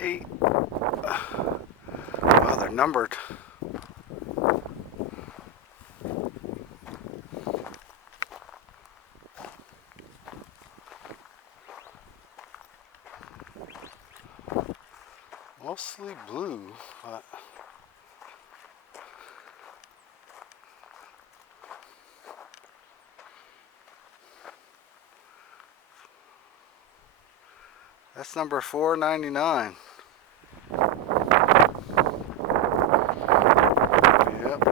8. Wow, they're numbered. Mostly blue, but that's number 499. Yep.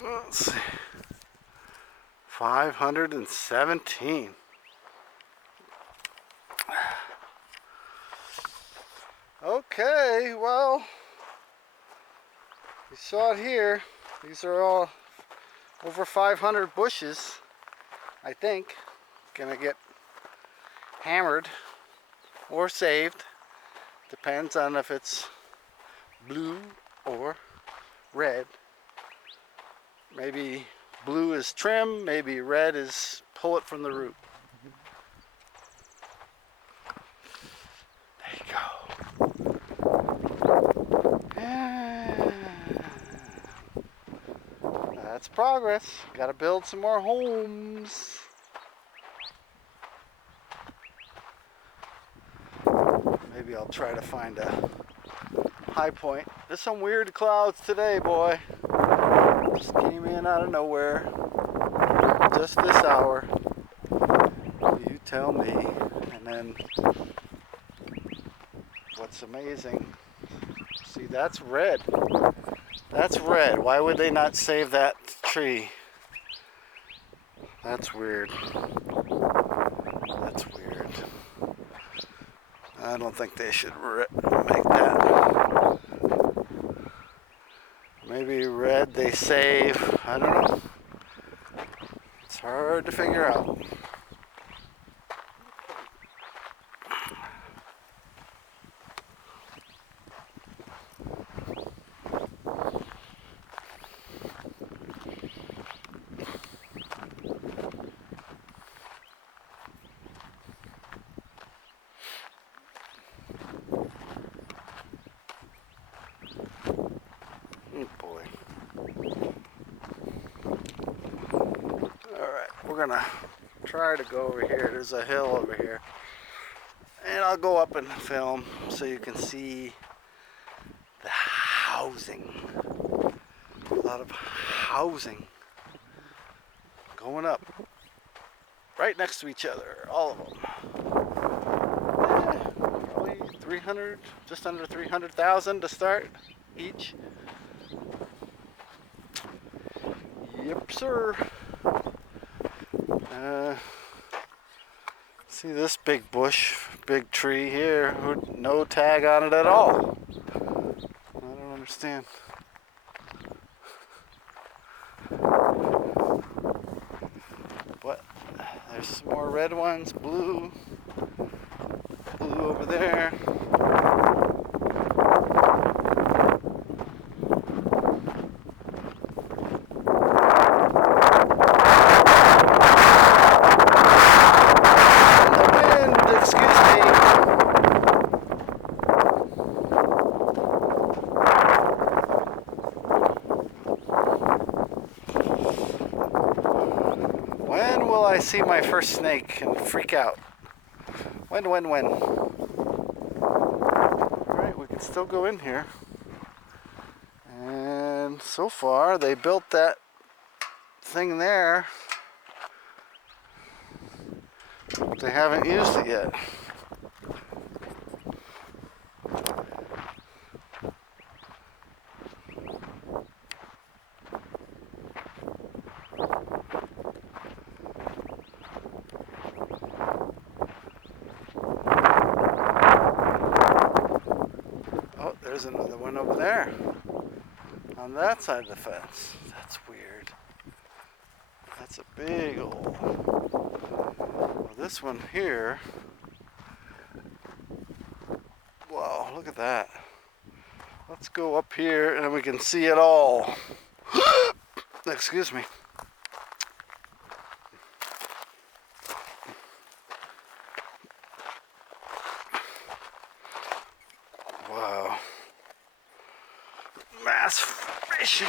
Let's see. 517. Okay, well, you saw it here. These are all over 500 bushes, I think. Gonna get hammered or saved. Depends on if it's blue or red. Maybe blue is trim, maybe red is pull it from the root. There you go. And that's progress. Gotta build some more homes. Maybe I'll try to find a high point. There's some weird clouds today, boy. Just came in out of nowhere. Just this hour. You tell me. And then what's amazing, see, that's red. That's red. Why would they not save that tree? That's weird. That's weird. I don't think they should make that. Maybe red they save. I don't know. It's hard to figure out. Oh boy. Alright, we're gonna try to go over here. There's a hill over here. And I'll go up and film so you can see the housing. lot of housing going up right next to each other, all of them. Probably 300, just under 300,000 to start each. Yep, sir. See this big bush, big tree here, no tag on it at all. I don't understand. But there's some more red ones, blue over there. I see my first snake and freak out. When? Alright, we can still go in here. And so far, they built that thing there. But they haven't used it yet. There's another one over there on that side of the fence. That's weird. That's a big old. Well, this one here. Wow, look at that. Let's go up here and we can see it all. Excuse me. Wow. Mass fishing.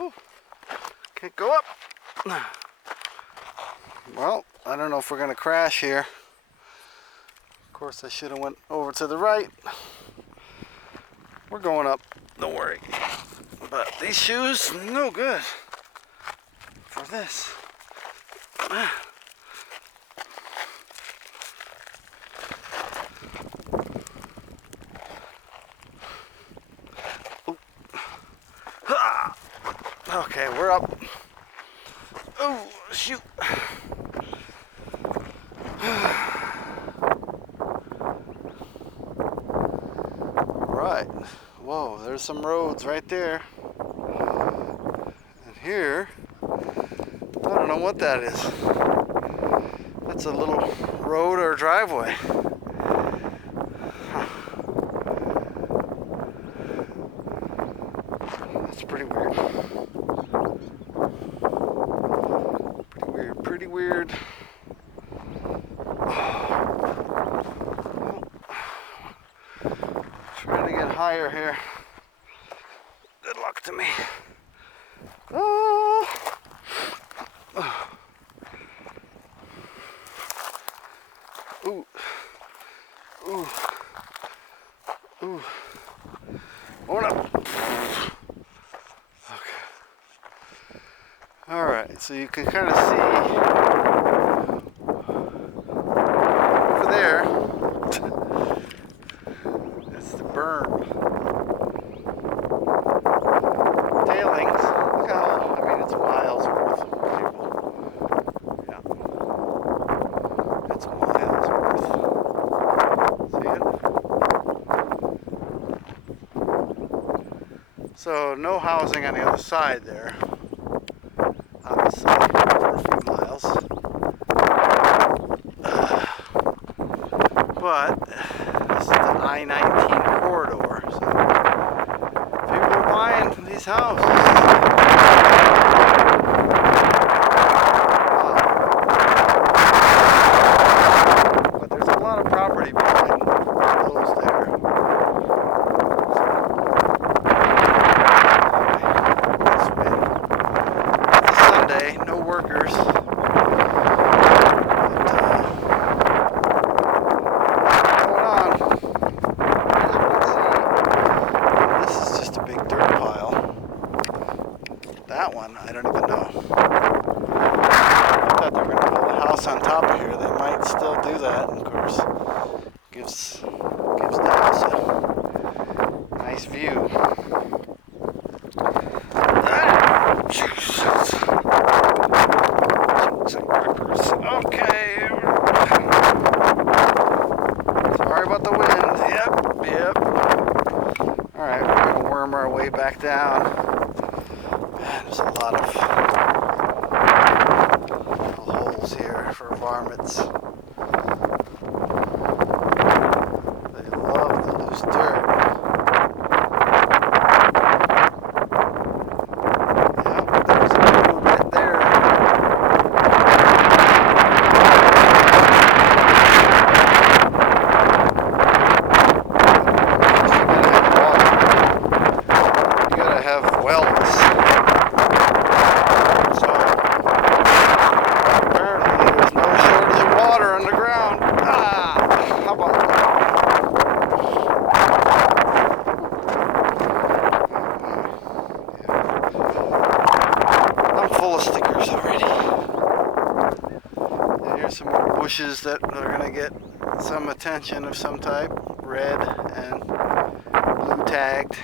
Oh. Can't go up. Well, I don't know if we're gonna crash here. Of course, I should have went over to the right. We're going up. Don't worry. But these shoes, no good for this. Okay, we're up. Oh, shoot. Right. Whoa, there's some roads right there. And here, I don't know what that is. That's a little road or driveway. That's pretty weird. Pretty weird. Trying to get higher here. Good luck to me. Oh. Ooh. Ooh. Ooh. Going up. Okay. Alright, so you can kind of see over there. That's the berm. Tailings. Look how, I mean, it's miles worth, people. Yeah. It's miles worth. See it? So, no housing on the other side there. Obviously, for a few miles. But this is the I-19 corridor, so people are buying these houses. But there's a lot of property behind those there. It's a Sunday, no workers. Dirt that one, I don't even know. I thought they were going to build a house on top of here. They might still do that, and of course, gives the house a nice view. Okay. Sorry about the wind. Yep. Alright, we're going to worm our way back down. Man, there's a lot of little holes here for varmints. They love the loose dirt. Yep, there's a little bit there. Some more bushes that are going to get some attention of some type, red and blue tagged.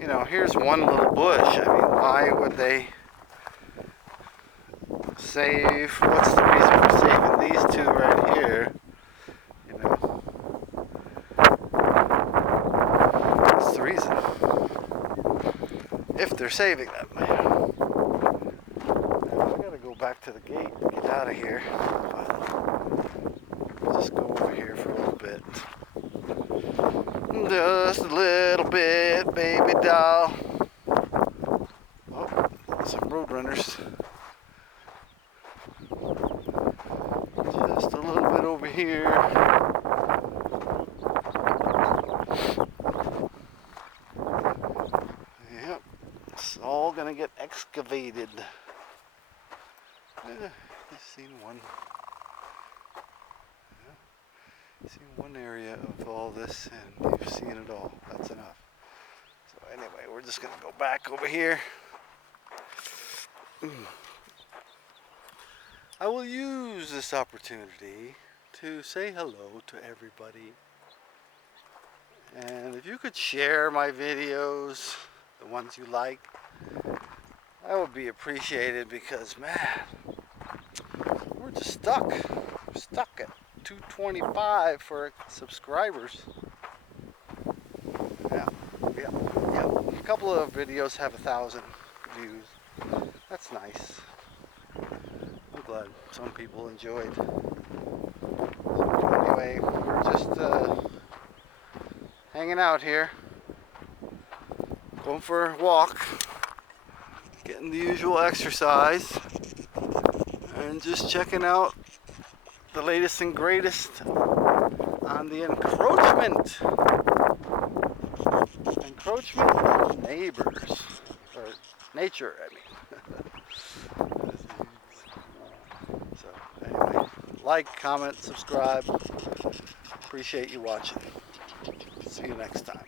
You know, here's one little bush. I mean, why would they save? What's the reason for saving these two right here? You know, what's the reason? If they're saving them. Back to the gate, get out of here. But just go over here for a little bit. Just a little bit, baby doll. Oh, some road runners. Just a little bit over here. Yep, it's all gonna get excavated. You've seen one. Yeah. You've seen one area of all this, and you've seen it all. That's enough. So anyway, we're just gonna go back over here. I will use this opportunity to say hello to everybody. And if you could share my videos, the ones you like, that would be appreciated, because man, we're just stuck. We're stuck at 225 for subscribers. Yeah. A couple of videos have 1,000 views. That's nice. I'm glad some people enjoyed. So anyway, we're just hanging out here, going for a walk, getting the usual exercise, and just checking out the latest and greatest on the encroachment. Encroachment of neighbors, or nature, I mean. So anyway, like, comment, subscribe. Appreciate you watching. See you next time.